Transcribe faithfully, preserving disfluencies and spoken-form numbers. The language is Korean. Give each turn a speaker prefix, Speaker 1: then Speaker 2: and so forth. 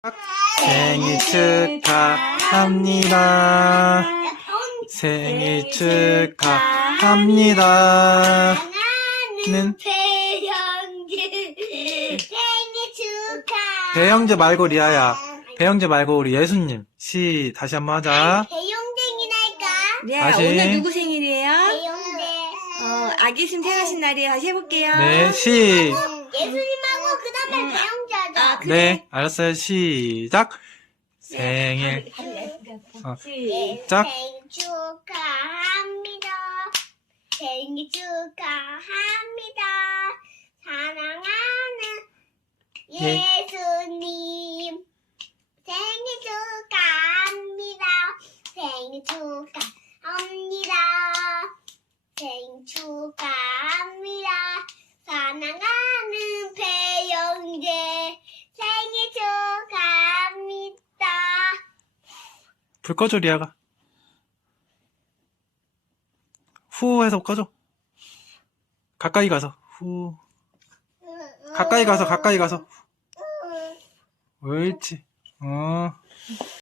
Speaker 1: 생일 축하합니다. 생일 축하합니다. 는
Speaker 2: 배영재 생일 축하.
Speaker 1: 배영재 말고 리아야. 배영재 말고 우리 예수님. 시 다시 한번 하자.
Speaker 2: 배영쟁이 날까?
Speaker 3: 리아야,
Speaker 1: 다시.
Speaker 3: 오늘 누구 생일이에요?
Speaker 2: 배영재.
Speaker 3: 어, 아기 예수님 태어나신 날이에요. 다시 해볼게요.
Speaker 1: 네, 시.
Speaker 2: 예수님하고 그 다음에 배영재 하자.
Speaker 3: 아, 그래.
Speaker 1: 네, 알았어요. 시작. 생일. 어, 시작.
Speaker 2: 생일 축하합니다. 생일 축하합니다. 사랑하는
Speaker 1: 예.
Speaker 2: 예수님. 생일 축하합니다. 생일 축하합니다. 생일 축하합니다. 사랑하는 배영재. 생일 축하합니다.
Speaker 1: 불 꺼줘, 리아가. 후 해서 꺼줘. 가까이 가서. 후. 가까이 가서, 가까이 가서. 옳지. 어.